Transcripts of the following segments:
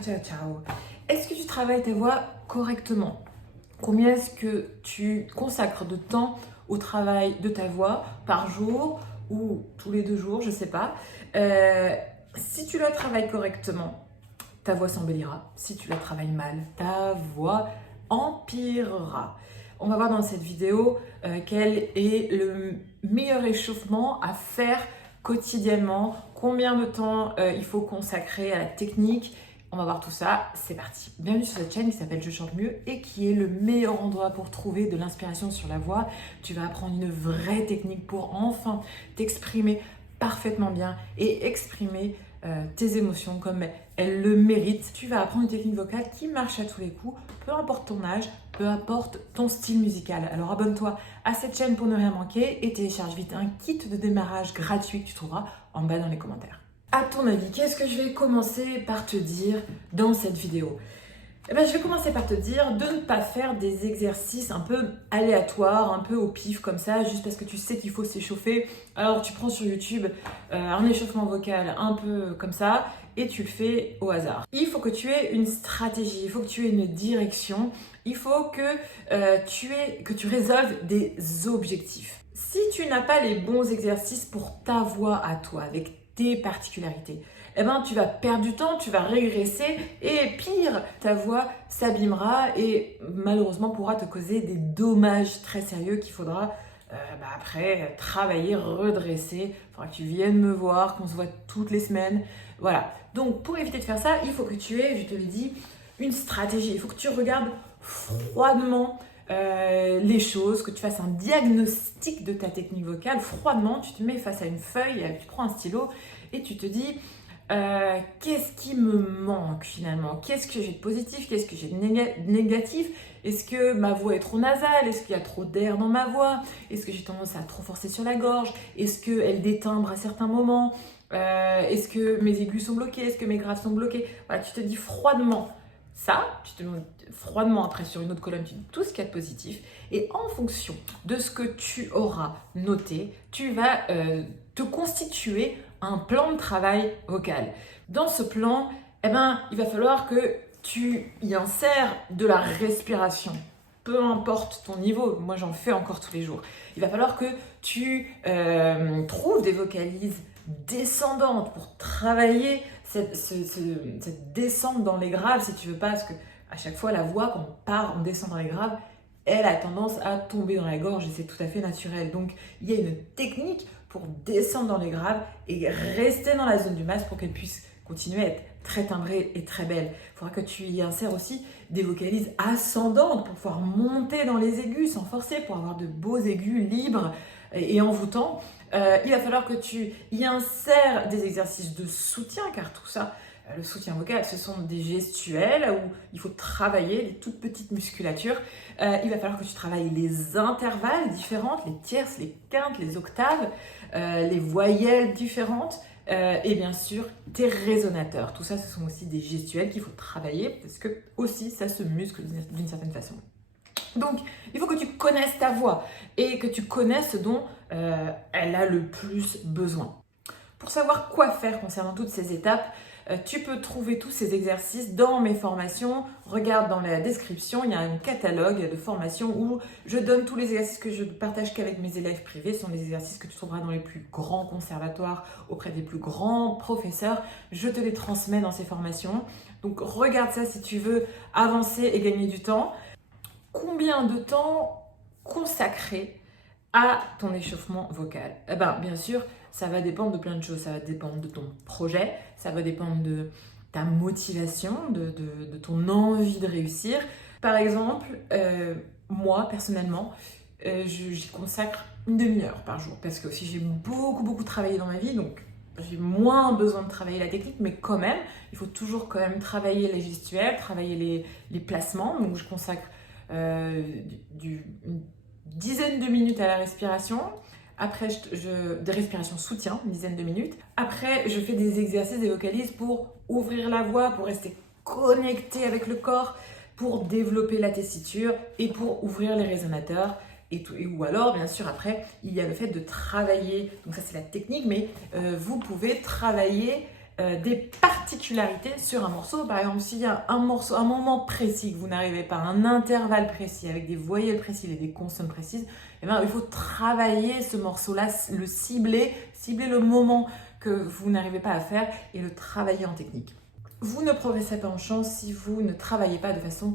ciao, ciao. Est-ce que tu travailles ta voix correctement? Combien est-ce que tu consacres de temps au travail de ta voix par jour ou tous les 2 jours, je ne sais pas. Si tu la travailles correctement, ta voix s'embellira. Si tu la travailles mal, ta voix empirera. On va voir dans cette vidéo quel est le meilleur échauffement à faire quotidiennement, combien de temps il faut consacrer à la technique. On va voir tout ça, c'est parti. Bienvenue sur cette chaîne qui s'appelle Je chante mieux et qui est le meilleur endroit pour trouver de l'inspiration sur la voix. Tu vas apprendre une vraie technique pour enfin t'exprimer parfaitement bien et exprimer tes émotions comme elles le méritent. Tu vas apprendre une technique vocale qui marche à tous les coups, peu importe ton âge, peu importe ton style musical. Alors abonne-toi à cette chaîne pour ne rien manquer et télécharge vite un kit de démarrage gratuit que tu trouveras en bas dans les commentaires. À ton avis, qu'est-ce que je vais commencer par te dire dans cette vidéo? Je vais commencer par te dire de ne pas faire des exercices un peu aléatoires, un peu au pif comme ça, juste parce que tu sais qu'il faut s'échauffer. Alors tu prends sur YouTube un échauffement vocal un peu comme ça et tu le fais au hasard. Il faut que tu aies une stratégie, il faut que tu aies une direction, il faut que tu résolves des objectifs. Si tu n'as pas les bons exercices pour ta voix à toi, avec tes particularités, tu vas perdre du temps, tu vas régresser et pire, ta voix s'abîmera et malheureusement pourra te causer des dommages très sérieux qu'il faudra après travailler, redresser. Il faudra que tu viennes me voir, qu'on se voit toutes les semaines. Voilà. Donc pour éviter de faire ça, il faut que tu aies, je te l'ai dit, une stratégie. Il faut que tu regardes froidement les choses, que tu fasses un diagnostic de ta technique vocale froidement. Tu te mets face à une feuille, tu prends un stylo et tu te dis qu'est-ce qui me manque finalement? Qu'est-ce que j'ai de positif? Qu'est-ce que j'ai de négatif? Est-ce que ma voix est trop nasale? Est-ce qu'il y a trop d'air dans ma voix? Est-ce que j'ai tendance à trop forcer sur la gorge? Est-ce qu'elle détimbre à certains moments? Est-ce que mes aigus sont bloqués? Est-ce que mes graves sont bloqués? Voilà, tu te dis froidement ça, tu te mets froidement après sur une autre colonne, tu dis tout ce qu'il y a de positif et en fonction de ce que tu auras noté, tu vas te constituer un plan de travail vocal. Dans ce plan, il va falloir que tu y insères de la respiration. Peu importe ton niveau, moi j'en fais encore tous les jours. Il va falloir que tu trouves des vocalises descendantes pour travailler cette descente dans les graves, si tu veux pas, parce que à chaque fois la voix, quand on descend dans les graves, elle a tendance à tomber dans la gorge et c'est tout à fait naturel. Donc il y a une technique pour descendre dans les graves et rester dans la zone du masque pour qu'elle puisse continuer à être très timbrée et très belle. Il faudra que tu y insères aussi des vocalises ascendantes pour pouvoir monter dans les aigus sans forcer, pour avoir de beaux aigus libres et envoûtants. Il va falloir que tu y insères des exercices de soutien, car tout ça, le soutien vocal, ce sont des gestuels où il faut travailler les toutes petites musculatures. Il va falloir que tu travailles les intervalles différentes, les tierces, les quintes, les octaves, les voyelles différentes et bien sûr tes résonateurs. Tout ça, ce sont aussi des gestuels qu'il faut travailler parce que aussi ça se muscle d'une certaine façon. Donc, il faut que tu connaisses ta voix et que tu connaisses ce dont elle a le plus besoin. Pour savoir quoi faire concernant toutes ces étapes, tu peux trouver tous ces exercices dans mes formations. Regarde dans la description, il y a un catalogue de formations où je donne tous les exercices que je ne partage qu'avec mes élèves privés. Ce sont des exercices que tu trouveras dans les plus grands conservatoires, auprès des plus grands professeurs. Je te les transmets dans ces formations. Donc, regarde ça si tu veux avancer et gagner du temps. Combien de temps consacrer à ton échauffement vocal? Bien sûr, ça va dépendre de plein de choses. Ça va dépendre de ton projet, ça va dépendre de ta motivation, de ton envie de réussir. Par exemple, moi, personnellement, j'y consacre une demi-heure par jour parce que aussi j'ai beaucoup travaillé dans ma vie, donc j'ai moins besoin de travailler la technique, mais quand même, il faut toujours quand même travailler les gestuels, travailler les placements. Donc je consacre une dizaine de minutes à la respiration. Après, de respiration soutien, une dizaine de minutes. Après, je fais des exercices, des vocalises pour ouvrir la voix, pour rester connecté avec le corps, pour développer la tessiture et pour ouvrir les résonateurs. Ou alors, bien sûr, après, il y a le fait de travailler. Donc ça, c'est la technique, mais vous pouvez travailler des particularités sur un morceau. Par exemple, s'il y a un morceau, un moment précis que vous n'arrivez pas, un intervalle précis avec des voyelles précises et des consonnes précises, eh bien, il faut travailler ce morceau-là, le cibler le moment que vous n'arrivez pas à faire et le travailler en technique. Vous ne progressez pas en chant si vous ne travaillez pas de façon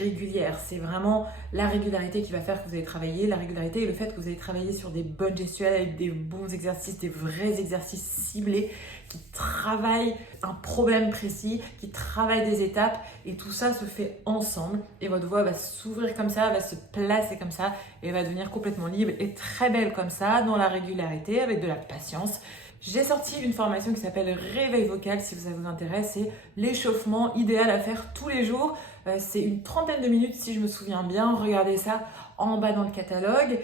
régulière. C'est vraiment la régularité qui va faire que vous allez travailler, la régularité et le fait que vous allez travailler sur des bonnes gestuelles avec des bons exercices, des vrais exercices ciblés qui travaillent un problème précis, qui travaillent des étapes et tout ça se fait ensemble et votre voix va s'ouvrir comme ça, va se placer comme ça et va devenir complètement libre et très belle comme ça dans la régularité avec de la patience. J'ai sorti une formation qui s'appelle Réveil vocal, si ça vous intéresse, c'est l'échauffement idéal à faire tous les jours. C'est une trentaine de minutes si je me souviens bien, regardez ça en bas dans le catalogue.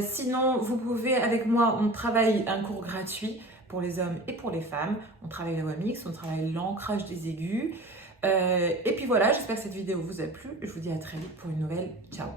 Sinon, vous pouvez avec moi, on travaille un cours gratuit pour les hommes et pour les femmes. On travaille la voix mixte, on travaille l'ancrage des aigus. Et puis voilà, j'espère que cette vidéo vous a plu. Je vous dis à très vite pour une nouvelle. Ciao!